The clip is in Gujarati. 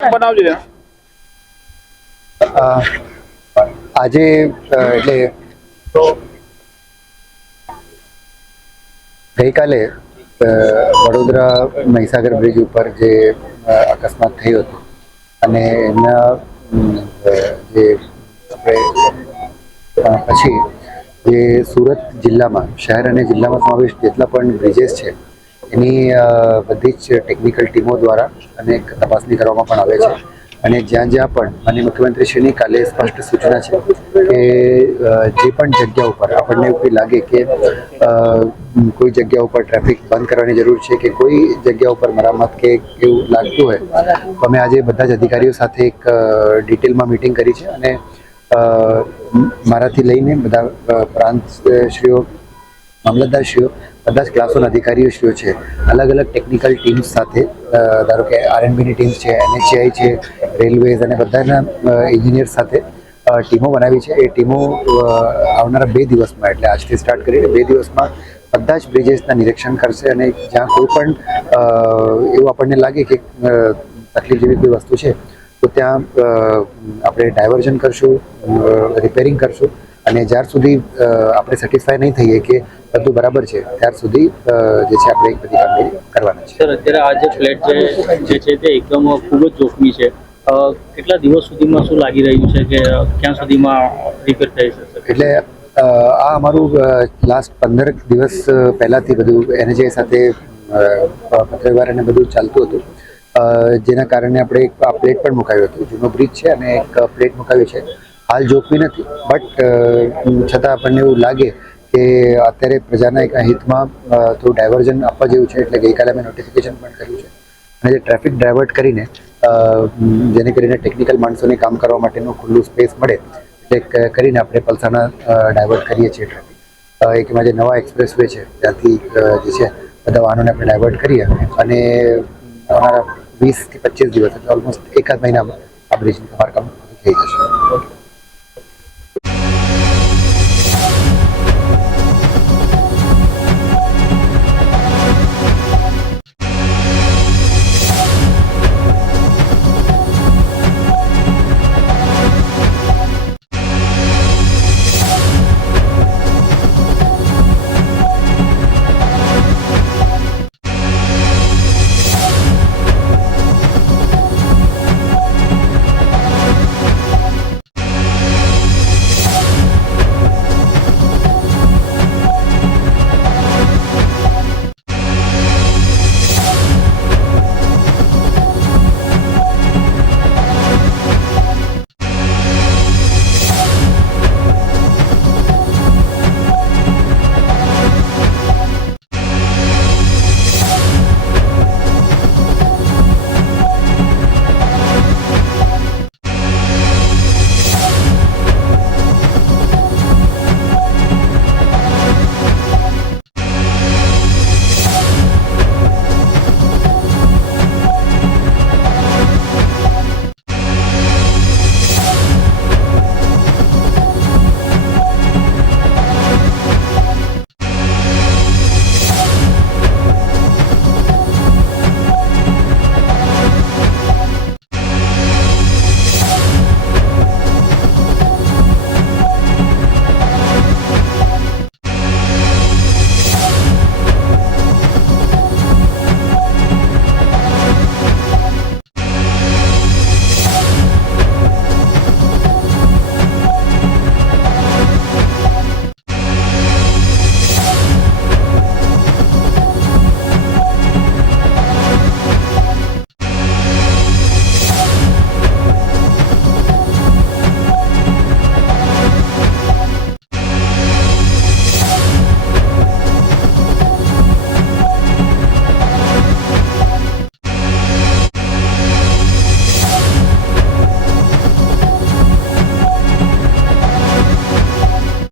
બનાવજો આજે એટલે ગઈકાલે વડોદરા મહીસાગર બ્રિજ ઉપર જે અકસ્માત થયો હતો અને એમના જે પછી જે સુરત જિલ્લામાં શહેર અને જિલ્લામાં સમાવેશ જેટલા પણ બ્રિજેસ છે એની બધી જ ટેકનિકલ ટીમો દ્વારા અનેક તપાસણી કરવામાં પણ આવે છે અને જ્યાં જ્યાં પણ માનનીય મુખ્યમંત્રીશ્રીની કાલે સ્પષ્ટ સૂચના છે કે જે પણ જગ્યા ઉપર આપણને એવું લાગે કે કોઈ જગ્યા ઉપર ટ્રાફિક બંધ કરવાની જરૂર છે કે કોઈ જગ્યા ઉપર મરામત કે એવું લાગતું હોય તો અમે આજે બધા જ અધિકારીઓ સાથે એક ડિટેલમાં મિટિંગ કરી છે અને મારાથી લઈને બધા પ્રાંતશ્રીઓ મામલતદારશ્રીઓ બધા જ ક્લાસોના અધિકારીઓશ્રીઓ છે અલગ અલગ ટેકનિકલ ટીમ્સ સાથે ધારો કે આરએનબીની ટીમ્સ છે NHAI છે રેલવેઝ અને બધાના એન્જિનિયર્સ સાથે ટીમો બનાવી છે એ ટીમો આવનારા 2 દિવસમાં એટલે આજથી સ્ટાર્ટ કરીને 2 દિવસમાં બધા જ બ્રિજેસના નિરીક્ષણ કરશે અને જ્યાં કોઈ પણ એવું આપણને લાગે કે તકલીફ જેવી કોઈ વસ્તુ છે તો ત્યાં આપણે ડાયવર્ઝન કરશું રિપેરિંગ કરશું અને જ્યાર સુધી આપણે સેટિસ્ફાય નહીં થઈએ કે બધું બરાબર છે ત્યાર સુધી જે છે આપણે એક બધી કામગીરી કરવાના છે. સર અત્યારે આ જે ફ્લેટ જે છે તે એકદમ ખૂબ જ જોખમી છે, કેટલા દિવસ સુધીમાં શું લાગી રહ્યું છે કે ક્યાં સુધીમાં રિપેર થઈ શકશે? એટલે આ અમારું લાસ્ટ 15 દિવસ પહેલાંથી બધું NHAI સાથે પત્રવ્યવહાર અને બધું ચાલતું હતું જેના કારણે આપણે એક પ્લેટ પણ મુકાવ્યો હતો. જૂનો બ્રિજ છે અને એક પ્લેટ મુકાવી છે. હાલ જોખમી નથી બટ છતાં આપણને એવું લાગે કે અત્યારે પ્રજાના એક હિતમાં થોડું ડાયવર્ઝન આપવા જેવું છે એટલે ગઈકાલે અમે નોટિફિકેશન પણ કર્યું છે અને જે ટ્રાફિક ડાયવર્ટ કરીને જેને કરીને ટેકનિકલ માણસોને કામ કરવા માટેનું ખુલ્લું સ્પેસ મળે એટલે કરીને આપણે પલસાણા ડાયવર્ટ કરીએ છીએ ટ્રાફિક. એક એમાં જે નવા એક્સપ્રેસ વે છે ત્યાંથી જે છે બધા વાહનોને આપણે ડાયવર્ટ કરીએ અને અમારા 20 થી 25 દિવસ એટલે ઓલમોસ્ટ 1 મહિનામાં આ બ્રિજનું સમારકામ થઈ જશે.